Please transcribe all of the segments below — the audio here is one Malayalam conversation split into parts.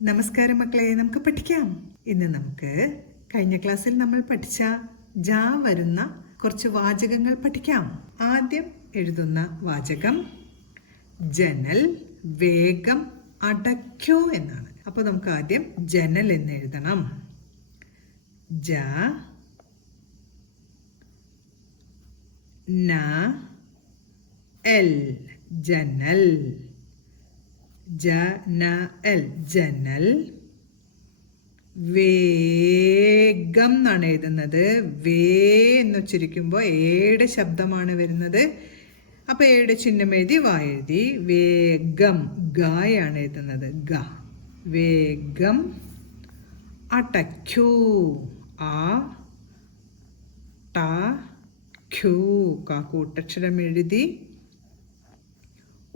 നമസ്കാരം മക്കളെ, നമുക്ക് പഠിക്കാം. ഇന്ന് നമുക്ക് കഴിഞ്ഞ ക്ലാസ്സിൽ നമ്മൾ പഠിച്ച ജാ വരുന്ന കുറച്ച് വാചകങ്ങൾ പഠിക്കാം. ആദ്യം എഴുതുന്ന വാചകം ജനൽ വേഗം അടയ്ക്കൂ എന്നാണ്. അപ്പോൾ നമുക്ക് ആദ്യം ജനൽ എന്ന് എഴുതണം. ജ ന എൽ ജനൽ. ജനൽ ജനൽ. വേഗം എന്നാണ് എഴുതുന്നത്. വേ എന്ന് ഉച്ചരിക്കുമ്പോൾ ഏയുടെ ശബ്ദമാണ് വരുന്നത്. അപ്പൊ ഏയുടെ ചിഹ്നം എഴുതി വാ എഴുതി. വേഗം ഗായാണ് എഴുതുന്നത്. ഗ. വേഗം അടയ്ക്കൂ. ആ ട ഖ്യൂ. കൂട്ടക്ഷരം എഴുതി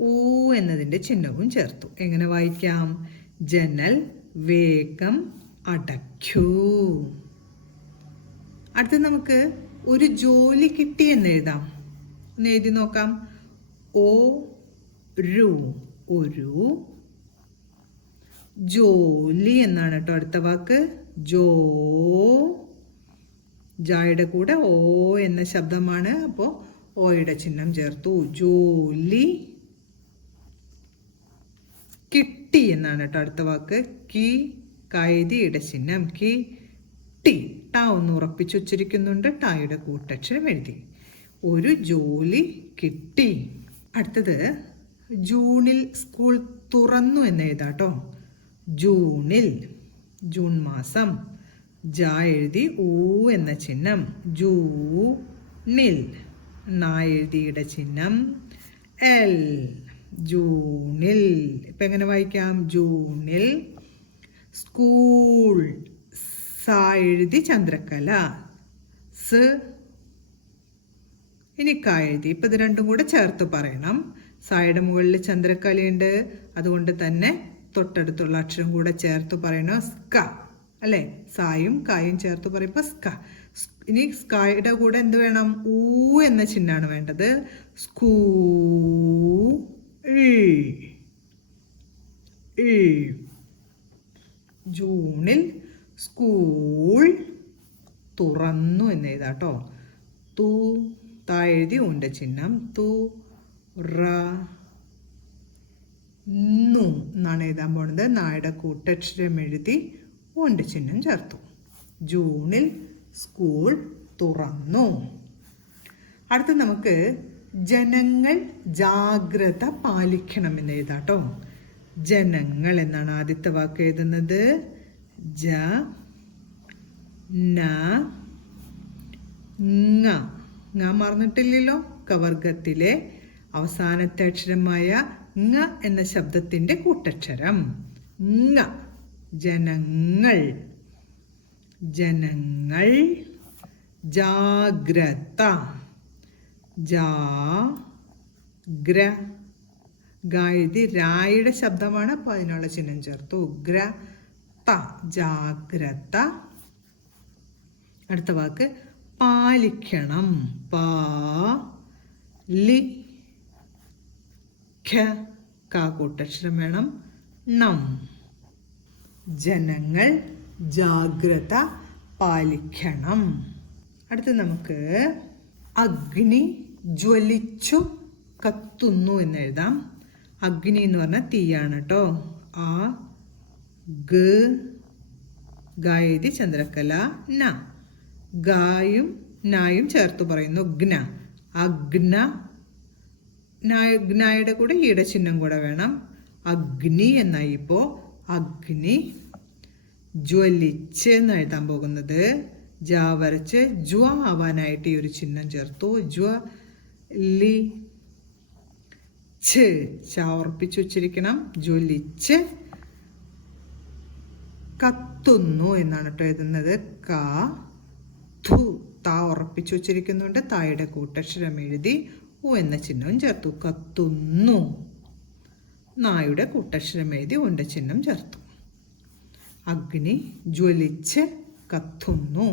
ഊ എന്നതിൻ്റെ ചിഹ്നവും ചേർത്തു. എങ്ങനെ വായിക്കാം? ജനൽ വേഗം അടയ്ക്കൂ. അടുത്ത് നമുക്ക് ഒരു ജോലി കിട്ടി എന്ന് എഴുതാം. ഒന്ന് എഴുതി നോക്കാം. ഒരു ജോലി എന്നാണ് കേട്ടോ അടുത്ത വാക്ക്. ജായുടെ കൂടെ ഓ എന്ന ശബ്ദമാണ്. അപ്പോൾ ഓയുടെ ചിഹ്നം ചേർത്തു. ജോലി കിട്ടി എന്നാണ് കേട്ടോ അടുത്ത വാക്ക്. കി കൈതി ഇടച്ചിഹ്നം. കി ടി. ട ഒന്ന് ഉറപ്പിച്ച് ഉച്ചരിക്കുന്നുണ്ട്. ടായുടെ കൂട്ടക്ഷരം എഴുതി. ഒരു ജോലി കിട്ടി. അടുത്തത് ജൂണിൽ സ്കൂൾ തുറന്നു എന്ന് എഴുതാട്ടോ. ജൂണിൽ. ജൂൺ മാസം. ജ എഴുതി ഊ എന്ന ചിഹ്നം. ജൂണിൽ. ന എഴുതിയുടെ ചിഹ്നം എൽ. ജൂണിൽ. ഇപ്പൊ എങ്ങനെ വായിക്കാം? ജൂണിൽ സ്കൂൾ. സ എഴുതി ചന്ദ്രക്കല. സ്. ഇനി ക എഴുതി. ഇപ്പൊ ഇത് രണ്ടും കൂടെ ചേർത്ത് പറയണം. സായുടെ മുകളിൽ ചന്ദ്രക്കലയുണ്ട്, അതുകൊണ്ട് തന്നെ തൊട്ടടുത്തുള്ള അക്ഷരം കൂടെ ചേർത്ത് പറയണം. സ്ക അല്ലെ? സായും കായും ചേർത്ത് പറയുമ്പോ സ്ക. ഇനി സ്കായുടെ കൂടെ എന്ത് വേണം? ഊ എന്ന ചിഹ്നമാണ് വേണ്ടത്. സ്കൂ. ജൂണിൽ സ്കൂൾ തുറന്നു എന്ന് എഴുതാട്ടോ. തു താഴ്തി ഊന്റെ ചിഹ്നം. തു റ നു എന്നാണ് എഴുതാൻ പോണത്. നായുടെ കൂട്ടക്ഷരം എഴുതി ഊന്റെ ചിഹ്നം ചേർത്തു. ജൂണിൽ സ്കൂൾ തുറന്നു. അടുത്ത് നമുക്ക് ജനങ്ങൾ ജാഗ്രത പാലിക്കണം എന്ന് എഴുതാട്ടോ. ജനങ്ങൾ എന്നാണ് ആദ്യത്തെ വാക്ക് എഴുതുന്നത്. ജ ന ങ മറന്നിട്ടില്ലല്ലോ. കവർഗത്തിലെ അവസാനത്തെ അക്ഷരമായ ങ എന്ന ശബ്ദത്തിന്റെ കൂട്ടക്ഷരം ങ. ജനങ്ങൾ. ജനങ്ങൾ ജാഗ്രത. ഗായതി രായുടെ ശബ്ദമാണ്. അപ്പൊ അതിനുള്ള ചിഹ്നം ചേർത്തു. ഗ്ര ത ജാഗ്രത. അടുത്ത വാക്ക് പാലിക്കണം. ലി കൂട്ടക്ഷരം വേണം. ണം. ജനങ്ങൾ ജാഗ്രത പാലിക്കണം. അടുത്ത് നമുക്ക് അഗ്നി ജ്വലിച്ചു കത്തുന്നു എന്ന് എഴുതാം. അഗ്നി എന്ന് പറഞ്ഞാൽ തീയാണ് കേട്ടോ. ആ ഗായതി ചന്ദ്രക്കല. ന. ഗായും നായും ചേർത്ത് പറയുന്നു. ഗ്ന. അഗ്ന. ഗ്നായുടെ കൂടെ ഈയുടെ ചിഹ്നം കൂടെ വേണം. അഗ്നി എന്നായി. ഇപ്പോ അഗ്നി. ജ്വലിച്ച് എന്ന് എഴുതാൻ പോകുന്നത്. ജ വരച്ച് ജ്വ ആവാനായിട്ട് ഈ ഒരു ചിഹ്നം ചേർത്തു. ജ്വലി ച ഉറപ്പിച്ചു ഉച്ചരിക്കണം. ജ്വലിച്ച് കത്തുന്നു എന്നാണ് കേട്ടോ എഴുതുന്നത്. ക ധു. താ ഉറപ്പിച്ചു ഉച്ചരിക്കുന്നുണ്ട്. തായുടെ കൂട്ടക്ഷരം എഴുതി ഓ എന്ന ചിഹ്നവും ചേർത്തു. കത്തുന്നു. നായുടെ കൂട്ടക്ഷരം എഴുതി ഓന്റെ ചിഹ്നം ചേർത്തു. അഗ്നി ജ്വലിച്ച് കത്തുന്നു.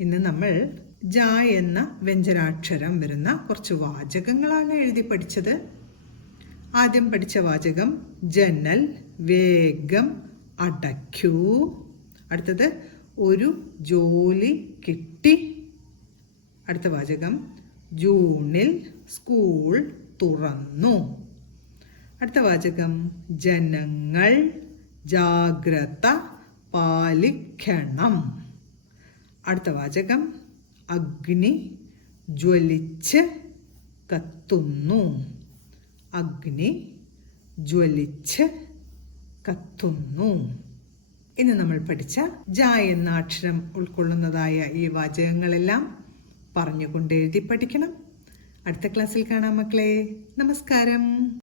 ഇന്ന് നമ്മൾ ജ എന്ന വ്യഞ്ജനാക്ഷരം വരുന്ന കുറച്ച് വാചകങ്ങളാണ് എഴുതി പഠിച്ചത്. ആദ്യം പഠിച്ച വാചകം ജനൽ വേഗം അടയ്ക്കൂ. അടുത്തത് ഒരു ജോലി കിട്ടി. അടുത്ത വാചകം ജൂണിൽ സ്കൂൾ തുറന്നു. അടുത്ത വാചകം ജനങ്ങൾ ജാഗ്രത പാലിക്കണം. അടുത്ത വാചകം അഗ്നി ജ്വലിച്ച് കത്തുന്നു. അഗ്നി ജ്വലിച്ച് കത്തുന്നു. ഇന്ന് നമ്മൾ പഠിച്ച ജ എന്ന അക്ഷരം ഉൾക്കൊള്ളുന്നതായ ഈ വാചകങ്ങളെല്ലാം പറഞ്ഞുകൊണ്ട് എഴുതി പഠിക്കണം. അടുത്ത ക്ലാസ്സിൽ കാണാം മക്കളെ. നമസ്കാരം.